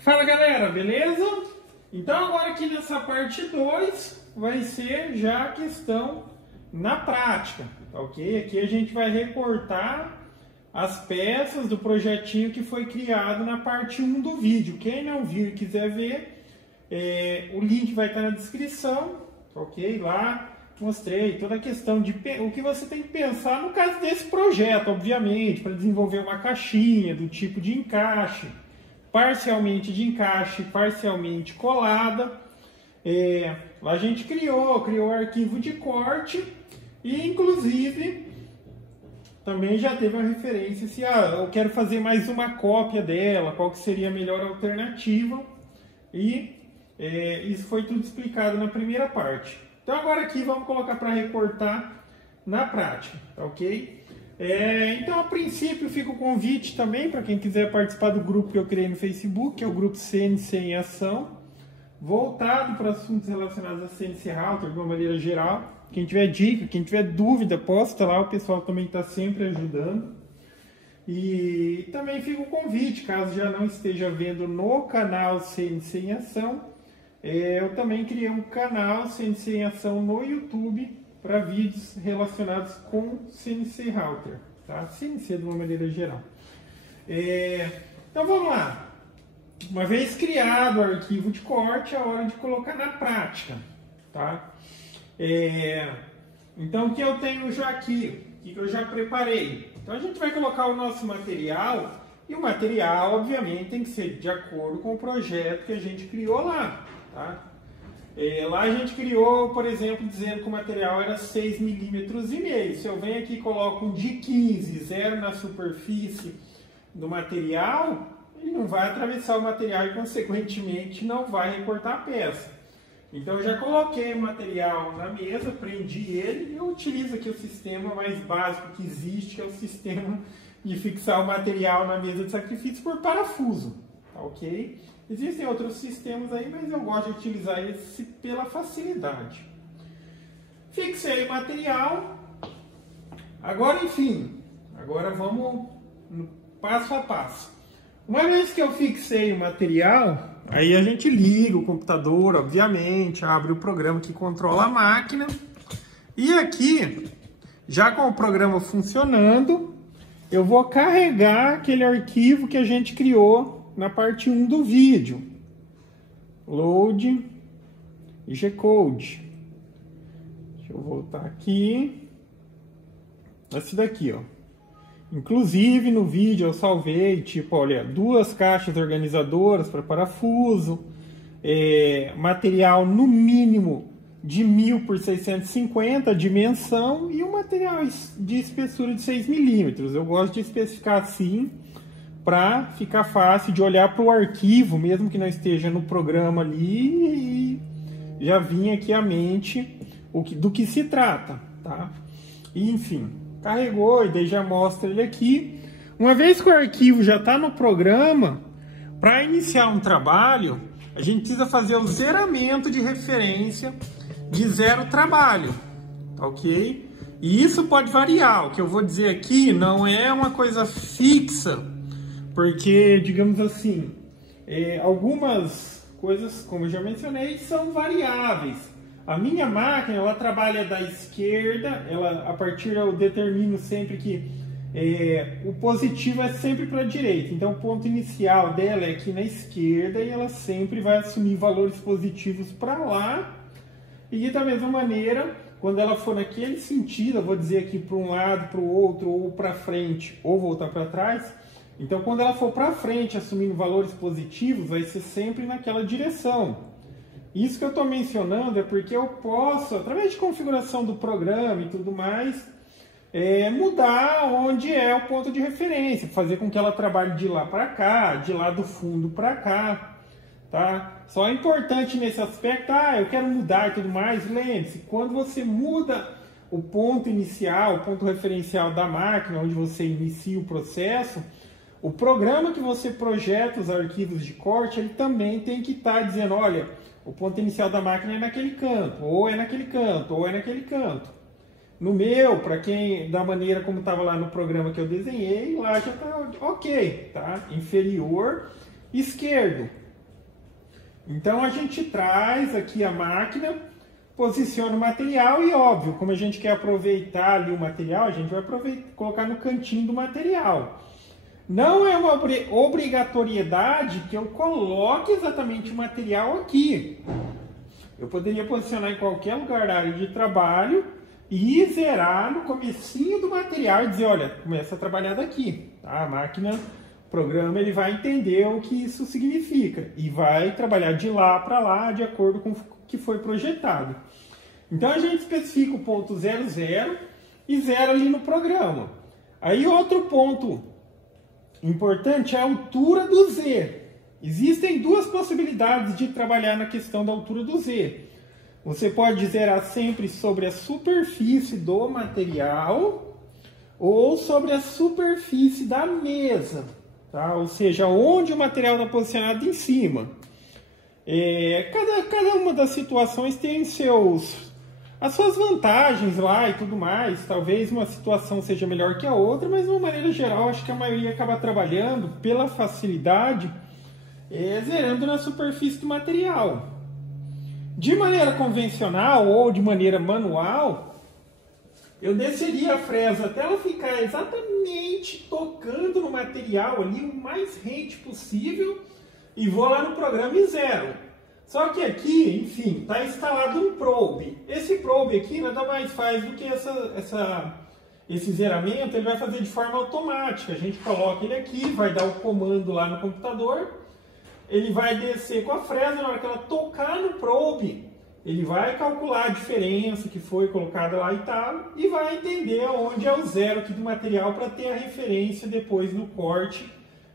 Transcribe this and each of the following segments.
Fala galera, beleza? Então agora aqui nessa parte 2 vai ser já a questão na prática, ok? Aqui a gente vai recortar as peças do projetinho que foi criado na parte 1 do vídeo. Quem não viu e quiser ver, o link vai estar na descrição, ok? Lá mostrei toda a questão de o que você tem que pensar no caso desse projeto, obviamente, para desenvolver uma caixinha do tipo de encaixe, parcialmente de encaixe, parcialmente colada. Lá a gente criou o arquivo de corte e inclusive também já teve uma referência se eu quero fazer mais uma cópia dela, qual que seria a melhor alternativa, e isso foi tudo explicado na primeira parte. Então agora aqui vamos colocar para recortar na prática, tá ok? Então a princípio fica o convite também para quem quiser participar do grupo que eu criei no Facebook, que é o grupo CNC em Ação, voltado para assuntos relacionados a CNC Router de uma maneira geral. Quem tiver dica, quem tiver dúvida, posta lá, o pessoal também está sempre ajudando. E também fica o convite, caso já não esteja vendo no canal CNC em Ação, eu também criei um canal CNC em Ação no YouTube para vídeos relacionados com CNC Router, tá? CNC de uma maneira geral. Então vamos lá. Uma vez criado o arquivo de corte, é hora de colocar na prática, tá? Então o que eu tenho já aqui, o que eu já preparei? Então a gente vai colocar o nosso material, e o material obviamente tem que ser de acordo com o projeto que a gente criou lá, tá? Lá a gente criou, por exemplo, dizendo que o material era 6,5 mm. Se eu venho aqui e coloco um de 15, zero na superfície do material, ele não vai atravessar o material e consequentemente não vai recortar a peça. Então eu já coloquei o material na mesa, prendi ele e eu utilizo aqui o sistema mais básico que existe, que é o sistema de fixar o material na mesa de sacrifício por parafuso, tá ok? Existem outros sistemas aí, mas eu gosto de utilizar esse pela facilidade. Fixei o material. Agora, enfim, agora vamos no passo a passo. Uma vez que eu fixei o material, aí a gente liga o computador, obviamente, abre o programa que controla a máquina. E aqui, já com o programa funcionando, eu vou carregar aquele arquivo que a gente criou na parte 1 do vídeo. Load e G-Code. Deixa eu voltar aqui. Esse daqui, ó. Inclusive no vídeo eu salvei, tipo, olha, 2 caixas organizadoras para parafuso, material no mínimo de 1000 por 650 dimensão e um material de espessura de 6 mm. Eu gosto de especificar assim, para ficar fácil de olhar para o arquivo, mesmo que não esteja no programa ali, e já vinha aqui à mente do que se trata, tá? E, enfim, carregou e daí já mostra ele aqui. Uma vez que o arquivo já está no programa, para iniciar um trabalho, a gente precisa fazer o zeramento de referência de zero trabalho, tá ok? E isso pode variar, o que eu vou dizer aqui não é uma coisa fixa, porque, digamos assim, algumas coisas, como eu já mencionei, são variáveis. A minha máquina, ela trabalha da esquerda, a partir eu determino sempre que o positivo é sempre para a direita. Então, o ponto inicial dela é aqui na esquerda e ela sempre vai assumir valores positivos para lá. E da mesma maneira, quando ela for naquele sentido, eu vou dizer aqui para um lado, para o outro, ou para frente, ou voltar para trás. Então, quando ela for para frente, assumindo valores positivos, vai ser sempre naquela direção. Isso que eu estou mencionando é porque eu posso, através de configuração do programa e tudo mais, mudar onde é o ponto de referência, fazer com que ela trabalhe de lá para cá, de lá do fundo para cá, tá? Só é importante nesse aspecto, eu quero mudar e tudo mais, lembre-se, quando você muda o ponto inicial, o ponto referencial da máquina, onde você inicia o processo, o programa que você projeta os arquivos de corte, ele também tem que estar dizendo, olha, o ponto inicial da máquina é naquele canto, ou é naquele canto, ou é naquele canto. No meu, para quem, da maneira como estava lá no programa que eu desenhei, lá já está ok, tá? Inferior esquerdo. Então a gente traz aqui a máquina, posiciona o material e, óbvio, como a gente quer aproveitar ali o material, a gente vai colocar no cantinho do material. Não é uma obrigatoriedade que eu coloque exatamente o material aqui. Eu poderia posicionar em qualquer lugar da área de trabalho e zerar no comecinho do material e dizer, olha, começa a trabalhar daqui. Tá? A máquina, o programa, ele vai entender o que isso significa e vai trabalhar de lá para lá de acordo com o que foi projetado. Então a gente especifica o ponto 00 e zera ali no programa. Aí outro ponto importante é a altura do Z. Existem duas possibilidades de trabalhar na questão da altura do Z. Você pode zerar sempre sobre a superfície do material ou sobre a superfície da mesa, tá? Ou seja, onde o material está posicionado em cima. Cada uma das situações tem as suas vantagens lá e tudo mais. Talvez uma situação seja melhor que a outra, mas de uma maneira geral, acho que a maioria acaba trabalhando pela facilidade, zerando na superfície do material. De maneira convencional ou de maneira manual, eu desceria a fresa até ela ficar exatamente tocando no material ali o mais rente possível e vou lá no programa e zero. Só que aqui, enfim, está instalado um probe. Esse probe aqui nada mais faz do que esse zeramento, ele vai fazer de forma automática. A gente coloca ele aqui, vai dar o comando lá no computador, ele vai descer com a fresa, na hora que ela tocar no probe, ele vai calcular a diferença que foi colocada lá e tal, e vai entender onde é o zero aqui do material para ter a referência depois no corte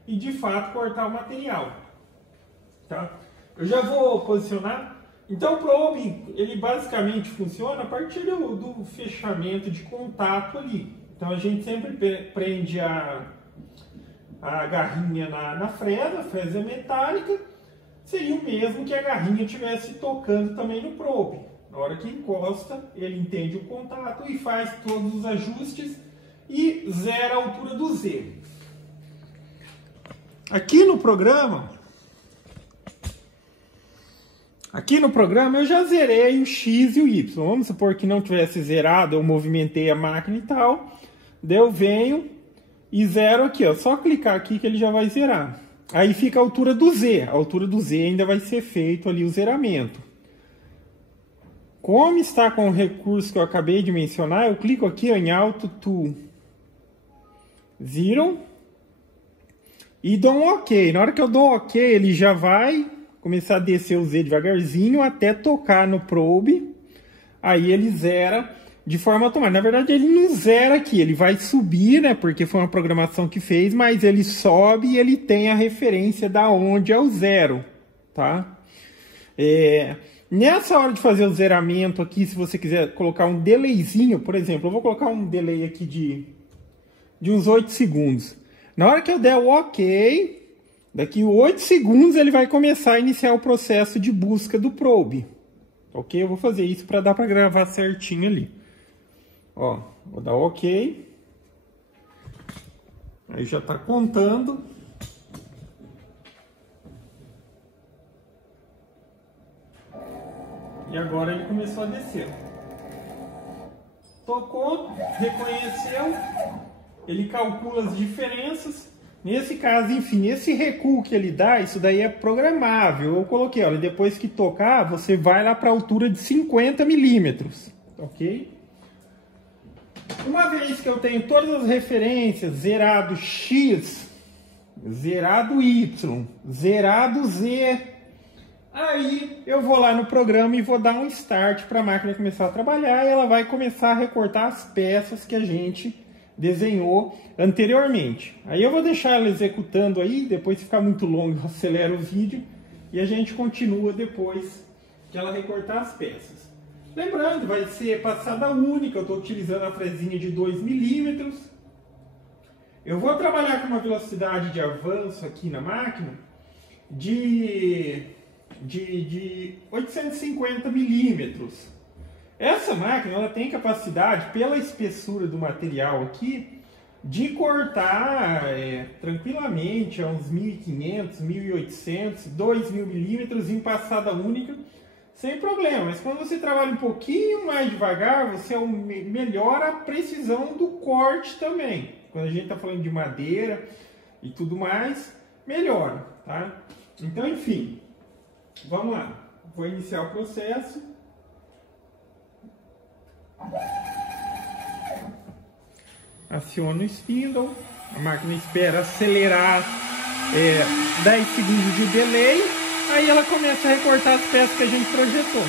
e de fato cortar o material. Tá? Eu já vou posicionar. Então o probe, ele basicamente funciona a partir do fechamento de contato ali. Então a gente sempre prende a garrinha na fresa, a fresa é metálica, seria o mesmo que a garrinha estivesse tocando também no probe. Na hora que encosta, ele entende o contato e faz todos os ajustes e zera a altura do Z. Aqui no programa eu já zerei o X e o Y. Vamos supor que não tivesse zerado, eu movimentei a máquina e tal. Daí eu venho e zero aqui, ó. Só clicar aqui que ele já vai zerar. Aí fica a altura do Z. A altura do Z ainda vai ser feito ali o zeramento. Como está com o recurso que eu acabei de mencionar, eu clico aqui ó, em Auto to Zero e dou um OK. Na hora que eu dou OK, ele já vai começar a descer o Z devagarzinho até tocar no probe. Aí ele zera de forma automática. Na verdade, ele não zera aqui, ele vai subir, né? Porque foi uma programação que fez, mas ele sobe e ele tem a referência da onde é o zero, tá? Nessa hora de fazer o zeramento aqui, se você quiser colocar um delayzinho, por exemplo, eu vou colocar um delay aqui de uns 8 segundos. Na hora que eu der o OK, daqui 8 segundos ele vai começar a iniciar o processo de busca do probe. Ok? Eu vou fazer isso para dar para gravar certinho ali. Ó, vou dar OK. Aí já está contando. E agora ele começou a descer. Tocou, reconheceu, ele calcula as diferenças. Nesse caso, enfim, esse recuo que ele dá, isso daí é programável. Eu coloquei, olha, depois que tocar, você vai lá para a altura de 50 milímetros, ok? Uma vez que eu tenho todas as referências, zerado X, zerado Y, zerado Z, aí eu vou lá no programa e vou dar um start para a máquina começar a trabalhar e ela vai começar a recortar as peças que a gente desenhou anteriormente. Aí eu vou deixar ela executando aí, depois se ficar muito longo eu acelero o vídeo e a gente continua depois que ela recortar as peças. Lembrando, vai ser passada única, eu estou utilizando a fresinha de 2 milímetros. Eu vou trabalhar com uma velocidade de avanço aqui na máquina de 850 milímetros. Essa máquina ela tem capacidade, pela espessura do material aqui, de cortar tranquilamente a uns 1.500, 1.800, 2.000 milímetros em passada única, sem problema. Mas quando você trabalha um pouquinho mais devagar, você melhora a precisão do corte também. Quando a gente está falando de madeira e tudo mais, melhora, tá? Então, enfim, vamos lá. Vou iniciar o processo. Aciono o spindle, a máquina espera acelerar 10 segundos de delay, aí ela começa a recortar as peças que a gente projetou.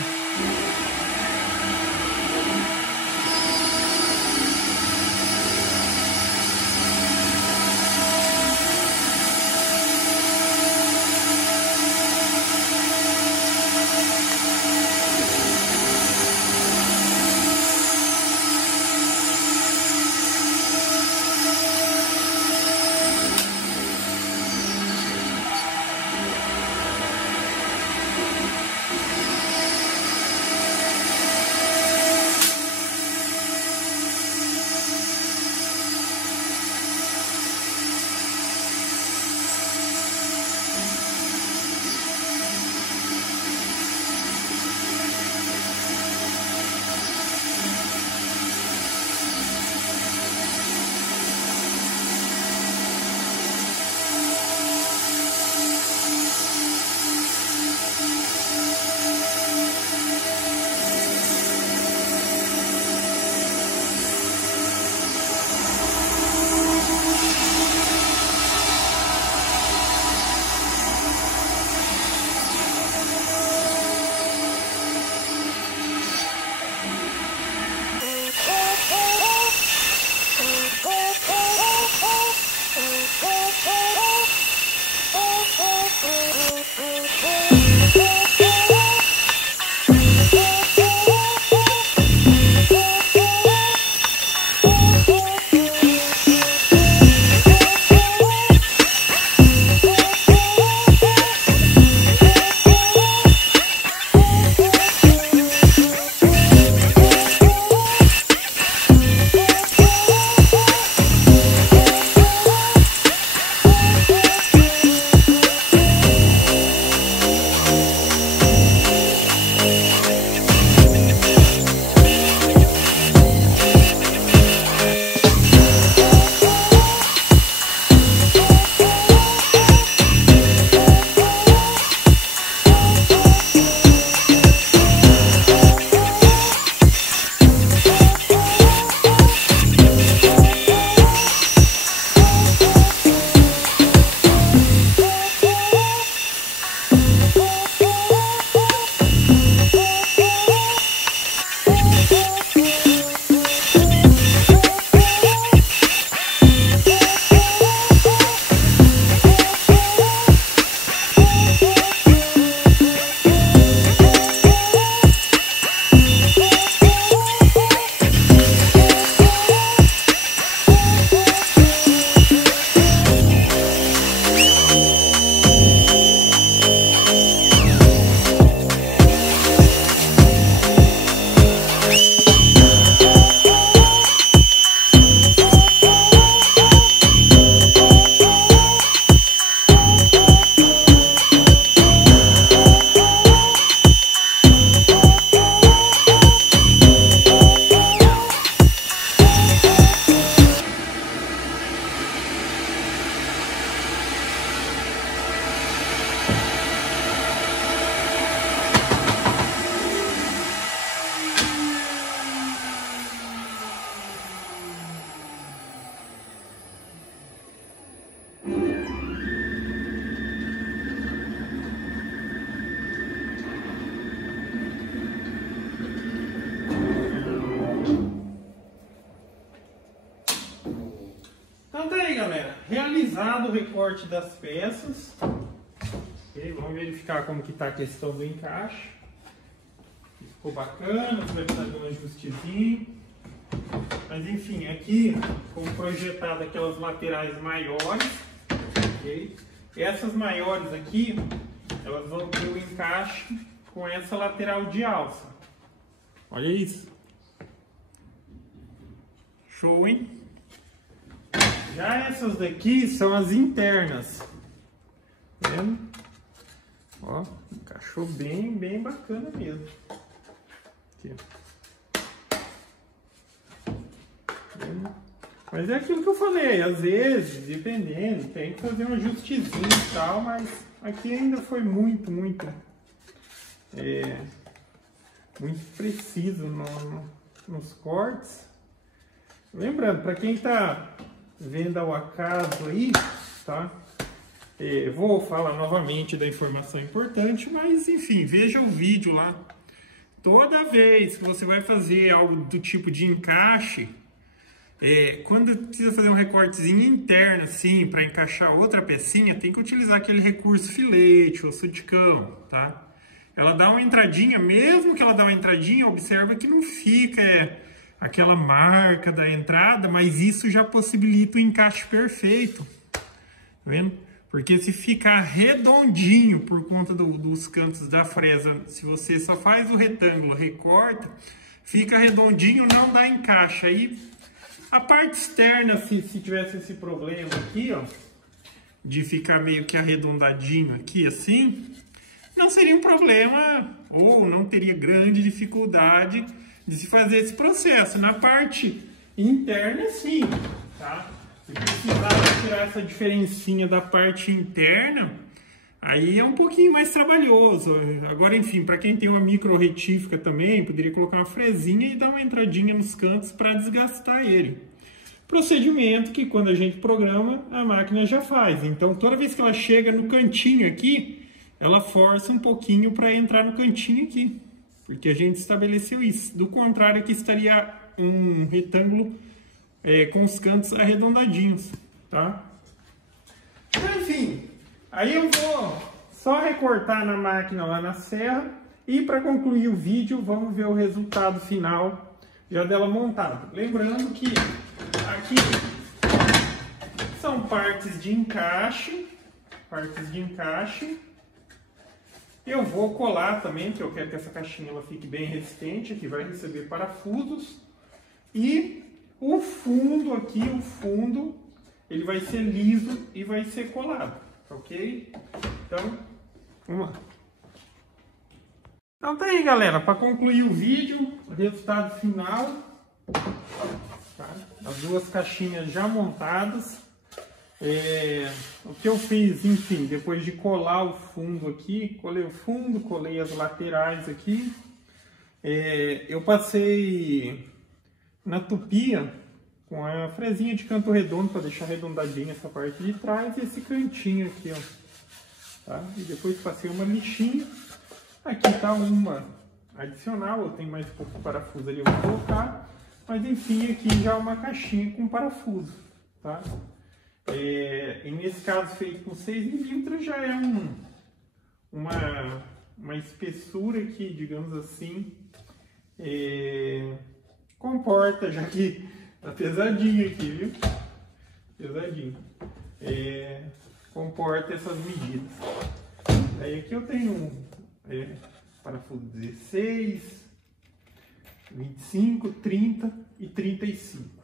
Galera, realizado o recorte das peças, okay, vamos verificar como que está a questão do encaixe. Ficou bacana, vai precisar de um ajustezinho, mas enfim, aqui como projetado aquelas laterais maiores, okay? Essas maiores aqui, elas vão ter o encaixe com essa lateral de alça. Olha isso, show, hein? Já essas daqui são as internas. Tá vendo? Ó, encaixou bem bacana mesmo. Aqui. Mas é aquilo que eu falei, às vezes, dependendo, tem que fazer um ajustezinho e tal, mas aqui ainda foi muito preciso nos cortes. Lembrando, para quem está vendo ao acaso aí, tá? Vou falar novamente da informação importante, mas enfim, veja o vídeo lá. Toda vez que você vai fazer algo do tipo de encaixe, quando precisa fazer um recortezinho interno assim, para encaixar outra pecinha, tem que utilizar aquele recurso filete ou sudicão, tá? Ela dá uma entradinha, mesmo que ela dá uma entradinha, observa que não fica aquela marca da entrada, mas isso já possibilita o encaixe perfeito, tá vendo? Porque se ficar redondinho por conta dos cantos da fresa, se você só faz o retângulo, recorta, fica redondinho, não dá encaixe. Aí a parte externa, se tivesse esse problema aqui, ó, de ficar meio que arredondadinho aqui assim, não seria um problema ou não teria grande dificuldade de se fazer esse processo. Na parte interna, sim, tá? Se precisar tirar essa diferencinha da parte interna, aí é um pouquinho mais trabalhoso. Agora, enfim, para quem tem uma micro retífica também, poderia colocar uma fresinha e dar uma entradinha nos cantos para desgastar ele. Procedimento que quando a gente programa, a máquina já faz. Então, toda vez que ela chega no cantinho aqui, ela força um pouquinho para entrar no cantinho aqui, porque a gente estabeleceu isso. Do contrário, aqui estaria um retângulo com os cantos arredondadinhos, tá? Então, enfim, aí eu vou só recortar na máquina lá na serra e para concluir o vídeo, vamos ver o resultado final já dela montada. Lembrando que aqui são partes de encaixe, Eu vou colar também, que eu quero que essa caixinha ela fique bem resistente, aqui vai receber parafusos. E o fundo aqui, ele vai ser liso e vai ser colado, ok? Então, vamos lá. Então tá aí, galera, para concluir o vídeo, o resultado final, tá? As duas caixinhas já montadas. O que eu fiz, enfim, depois de colar o fundo aqui, colei o fundo, colei as laterais aqui, eu passei na tupia com a fresinha de canto redondo para deixar arredondadinha essa parte de trás e esse cantinho aqui, ó, tá? E depois passei uma lixinha. Aqui tá uma adicional, eu tenho mais um pouco de parafuso ali, eu vou colocar, mas enfim, aqui já uma caixinha com parafuso, tá? E nesse caso feito com 6 milímetros já é uma espessura aqui, digamos assim, comporta, já que tá pesadinho aqui, viu? Pesadinho. Comporta essas medidas. Aí aqui eu tenho parafuso 16, 25, 30 e 35.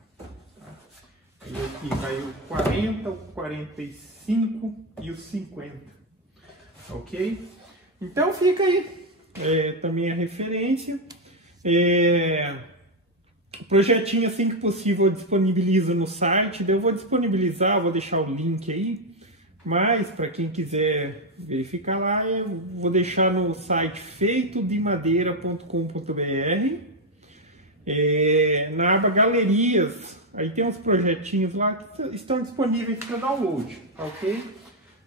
E aqui vai o 40, o 45 e o 50, ok? Então fica aí também a referência. O projetinho, assim que possível, eu disponibilizo no site. Eu vou disponibilizar, vou deixar o link aí. Mas, para quem quiser verificar lá, eu vou deixar no site feitodemadeira.com.br. Na aba Galerias, aí tem uns projetinhos lá que estão disponíveis para download, ok?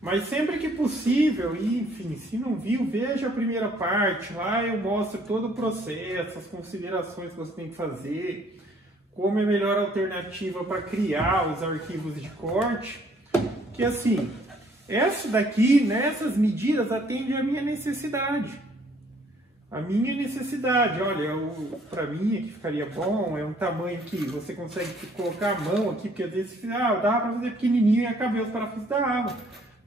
Mas sempre que possível, e, enfim, se não viu, veja a primeira parte. Lá eu mostro todo o processo, as considerações que você tem que fazer, como é a melhor alternativa para criar os arquivos de corte. Que assim, essa daqui, nessas medidas, atende à minha necessidade. Olha, para mim aqui ficaria bom, é um tamanho que você consegue colocar a mão aqui, porque às vezes dá para fazer pequenininho e caber os parafusos da água.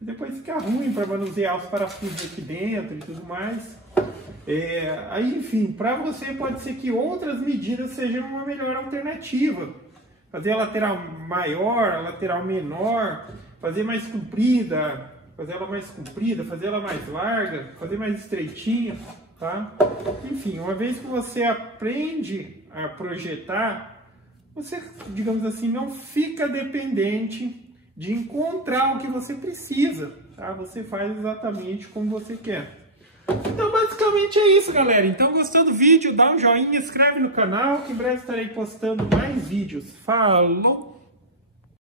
Depois fica ruim para manusear os parafusos aqui dentro e tudo mais. Aí, enfim, para você pode ser que outras medidas sejam uma melhor alternativa. fazer a lateral maior, a lateral menor, fazer mais comprida, fazer ela mais comprida, fazer ela mais larga, fazer mais estreitinha, tá? Enfim, uma vez que você aprende a projetar, você, digamos assim, não fica dependente de encontrar o que você precisa, tá? Você faz exatamente como você quer. Então, basicamente é isso, galera. Então, gostou do vídeo? Dá um joinha, inscreve no canal, que em breve estarei postando mais vídeos. Falou!